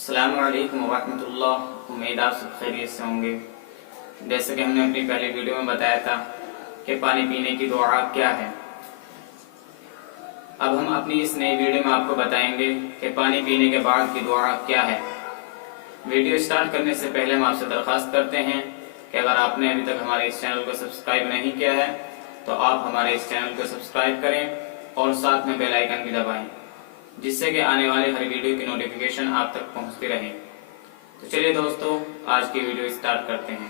अस्सलाम वालेकुम वरहमतुल्लाह। उम्मीद आप सब खैरियत से होंगे। जैसे कि हमने अपनी पहली वीडियो में बताया था कि पानी पीने की दुआ क्या है, अब हम अपनी इस नई वीडियो में आपको बताएंगे कि पानी पीने के बाद की दुआ क्या है। वीडियो स्टार्ट करने से पहले हम आपसे दरख्वास्त करते हैं कि अगर आपने अभी तक हमारे इस चैनल को सब्सक्राइब नहीं किया है तो आप हमारे इस चैनल को सब्सक्राइब करें और साथ में बेल आइकन भी दबाएं, जिससे कि आने वाले हर वीडियो की नोटिफिकेशन आप तक पहुंचती रहे। तो चलिए दोस्तों, आज की वीडियो स्टार्ट करते हैं।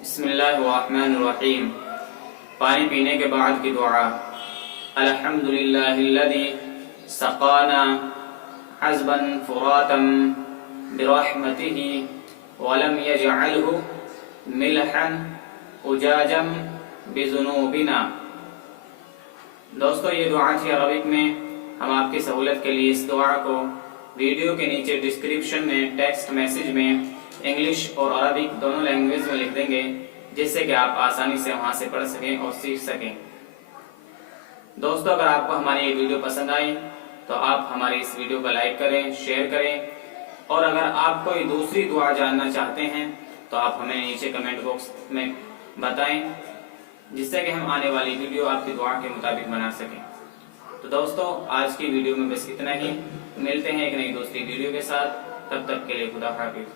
बिस्मिल्लाहिर्रहमानिर्रहीम। पानी पीने के बाद की दुआ। अल्हम्दुलिल्लाहिल्लज़ी सक़ाना हज़बन फ़ुरातम बिरहमतिही वलम यजअलहु मिल्हन उजाजम बिज़ुनूबिना। दोस्तों, ये दुआ थी अरबिक में। हम आपकी सहूलत के लिए इस दुआ को वीडियो के नीचे डिस्क्रिप्शन में टेक्स्ट मैसेज में इंग्लिश और अरबिक दोनों लैंग्वेज में लिख देंगे, जिससे कि आप आसानी से वहां से पढ़ सकें और सीख सकें। दोस्तों, अगर आपको हमारी ये वीडियो पसंद आई तो आप हमारी इस वीडियो को लाइक करें, शेयर करें, और अगर आप कोई दूसरी दुआ जानना चाहते हैं तो आप हमें नीचे कमेंट बॉक्स में बताएं, जिससे कि हम आने वाली वीडियो आपकी दुआ के मुताबिक बना सकें। तो दोस्तों, आज की वीडियो में बस इतना ही। मिलते हैं एक नई दूसरी वीडियो के साथ। तब तक के लिए खुदा हाफिज।